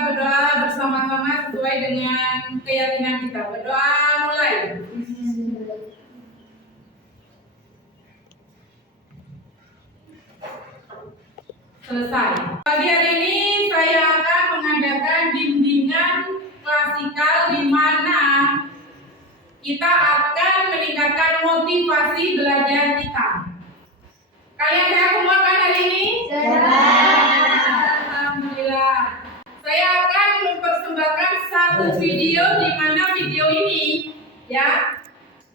berdoa bersama-sama sesuai dengan keyakinan kita. Berdoa mulai. Selesai. Pagi hari ini saya akan mengadakan bimbingan klasikal di mana kita akan meningkatkan motivasi belajar kita. Kalian sehat semua kan hari ini? Alhamdulillah. Saya akan mempersembahkan satu video di mana video ini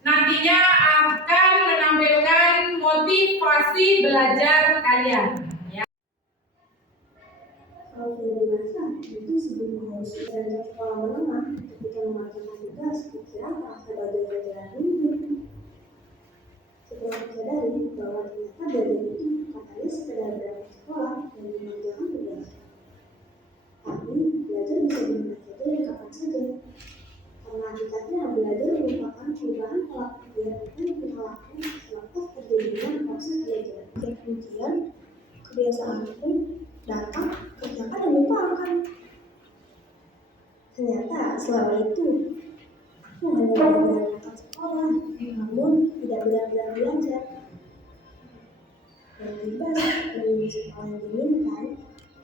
nantinya akan menampilkan motivasi belajar kalian. Kalau sudah dewasa, itu sebelum harus belajar sekolah menengah, ketika mengerjakan tugas, kira-kira sebagai pelajaran hidup. Setelah disadari bahwa ternyata belajar itu katanya sekedar berangkat sekolah dan mengerjakan tugas. Tapi belajar bisa dimana saja dan kapan saja. Karena hakikatnya belajar merupakan perubahan pola pikir dan perilaku selepas terjadinya proses belajar. Kemudian kebiasaan pun datang, kerjakan dan lupakan. Ternyata selama itu aku hanya berangkat sekolah, namun tidak benar-benar belajar. Dan juga menuju sekolah yang diinginkan,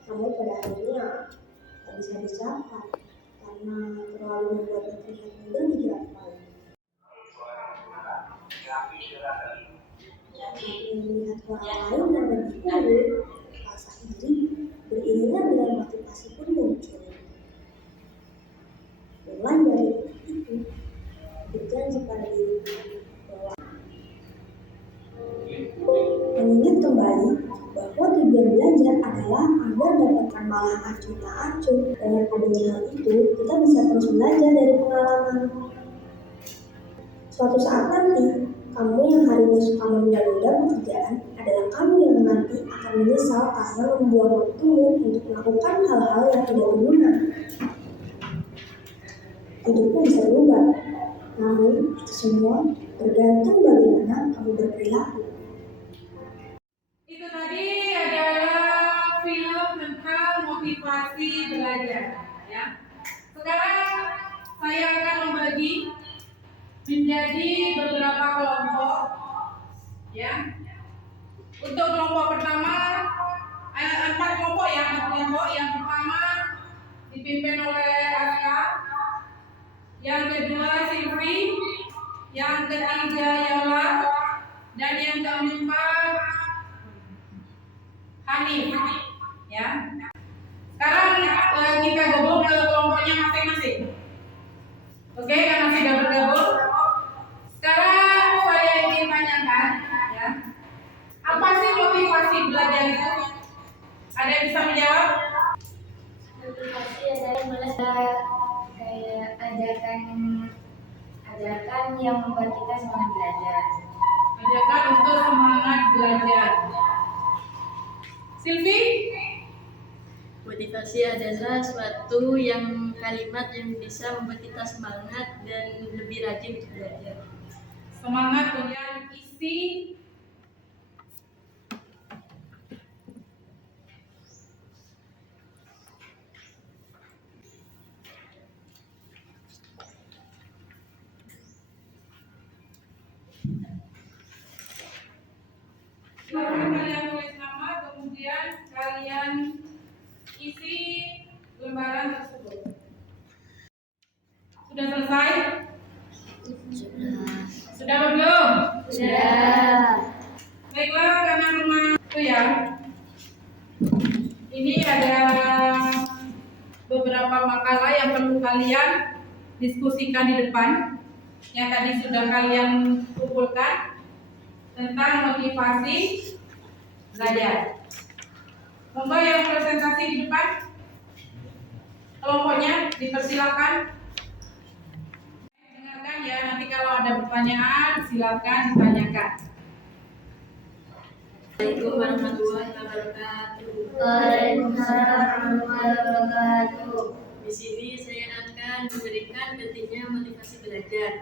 namun pada akhirnya tak bisa dicapai karena terlalu membuat terlihat mudah dijelaskan. Melihat orang lain yang lebih unggul, rasa iri beriringan dengan motivasi pun muncul. Mulai dari itu, berjanji pada diri bahwa mengingat kembali bahwa tujuan belajar adalah agar dapatkan malah acuh tak acuh. Dengan adanya hal itu, kita bisa terus belajar dari pengalaman. Suatu saat nanti, kamu yang hari ini suka menunda-nunda pekerjaan adalah kamu yang nanti akan menyesal karena membuang waktumu untuk melakukan hal-hal yang tidak berguna. Hidupmu bisa berubah, namun itu semua tergantung bagaimana kamu berperilaku. Itu tadi adalah film tentang motivasi belajar. Sekarang saya akan membagi menjadi beberapa kelompok. Untuk kelompok pertama, 4 kelompok ya. Yang pertama dipimpin oleh Aska, yang kedua Silvi, yang ketiga Yola, dan yang keempat Hanif. Sekarang kita gabung ke kelompoknya masing-masing. Oke, karena sudah bergabung. Sekarang saya ingin tanyakan, apa sih motivasi belajar itu? Ada yang bisa menjawab? Motivasi adalah kayak ajakan yang membuat kita semangat belajar. Ajakan untuk semangat belajar. Silvi? Motivasi adalah suatu kalimat yang bisa membuat kita semangat dan lebih rajin untuk belajar. Semangat dengan isi kalian tulis nama, kemudian kalian isi lembaran tersebut. Sudah selesai? Sudah belum? Sudah. Baiklah, karena rumah itu ini ada beberapa makalah yang perlu kalian diskusikan di depan, yang tadi sudah kalian kumpulkan tentang motivasi belajar. Monggo yang presentasi di depan, kelompoknya dipersilakan. Dengarkan ya, nanti kalau ada pertanyaan silakan ditanyakan. Assalamualaikum warahmatullahi wabarakatuh. Waalaikumsalam warahmatullahi wabarakatuh. Di sini saya akan memberikan pentingnya motivasi belajar.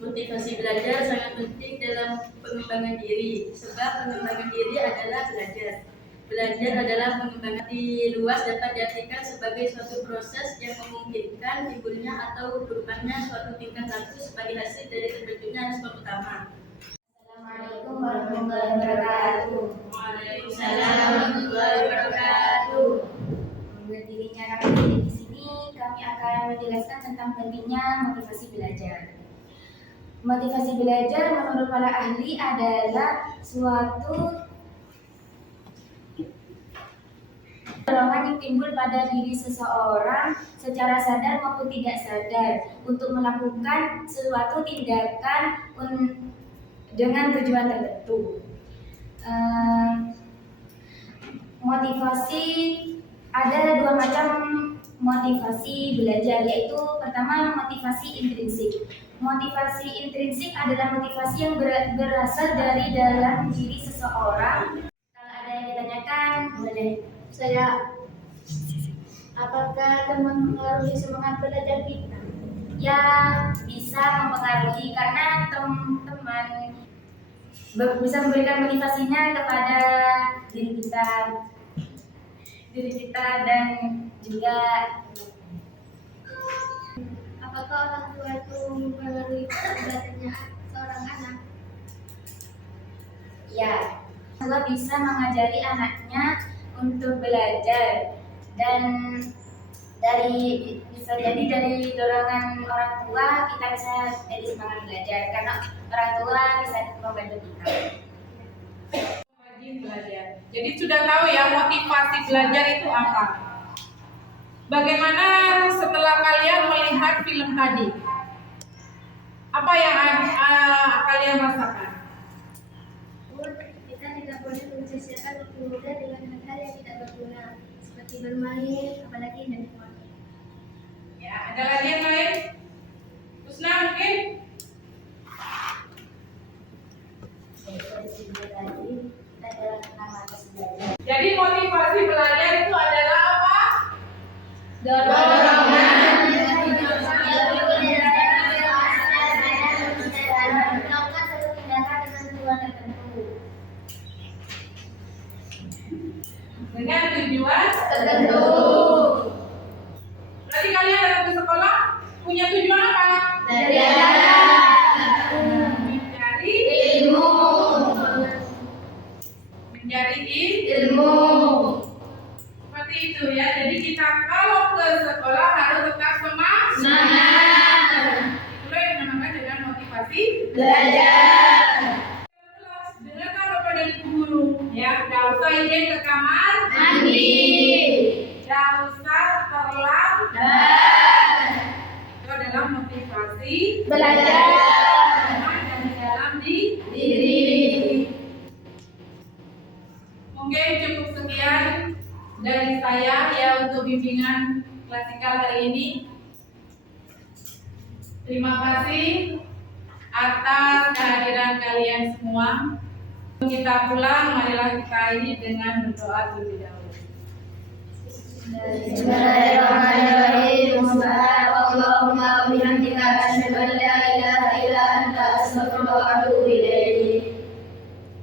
Motivasi belajar sangat penting dalam pengembangan diri, sebab pengembangan diri adalah belajar. Belajar adalah mengembangkan di luas dapat diartikan sebagai suatu proses yang memungkinkan timbulnya atau berubahnya suatu tingkah laku sebagai hasil dari terbentuknya respon utama. Assalamualaikum warahmatullahi wabarakatuh. Waalaikumsalam warahmatullahi wabarakatuh. Berdirinya kami di sini, kami akan menjelaskan tentang pentingnya motivasi belajar. Motivasi belajar menurut para ahli adalah suatu dorongan yang timbul pada diri seseorang secara sadar maupun tidak sadar untuk melakukan suatu tindakan dengan tujuan tertentu. Motivasi ada dua macam motivasi belajar, yaitu pertama motivasi intrinsik. Motivasi intrinsik adalah motivasi yang berasal dari dalam diri seseorang. Kalau ada yang ditanyakan, boleh. Saya, apakah mempengaruhi semangat belajar kita? Ya, bisa mempengaruhi karena teman-teman bisa memberikan motivasinya kepada diri kita dan juga Apakah orang tua itu mempengaruhi belajarnya seorang anak? ya, tua bisa mengajari anaknya untuk belajar dan bisa jadi dari dorongan orang tua kita bisa jadi semangat belajar karena orang tua bisa membantu kita. Rajin belajar. Jadi sudah tahu ya motivasi belajar itu apa. Bagaimana setelah kalian melihat film tadi? Apa yang kalian rasakan? Kita tidak boleh menyia-nyiakan waktu muda dengan hal-hal yang tidak berguna, seperti bermain, apalagi handphone. Ya, ada lagi yang lain? Husna mungkin? Jadi motivasi belajar itu adalah apa? Dorongan. Melakukan satu tindakan dengan tujuan tertentu. Dengan tujuan Tertentu. Berarti kalian datang ke sekolah punya tujuan apa? Mencari Ilmu. Seperti itu ya. Jadi kita kalau ke sekolah harus tetap semangat. Itulah yang dinamakan dengan motivasi Belajar. Dengarkan bapak dari guru ya. Gak usah izin ke kamar Mandi. Gak usah terlambat. Itu adalah motivasi Belajar. dari dalam Diri. Mungkin cukup sekian dari saya ya untuk bimbingan klasikal hari ini. Terima kasih atas kehadiran kalian semua. Kita pulang, marilah kita akhiri dengan berdoa terlebih dahulu. Bismillahirrahmanirrahim. Subhanallahumma wa bihamdika asyhadu an la ilaha illa anta astaghfiruka wa atubu ilaik.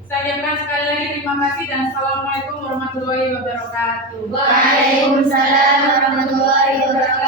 Saya ucapkan sekali lagi terima kasih dan assalamualaikum warahmatullahi wabarakatuh. Waalaikumsalam warahmatullahi wabarakatuh.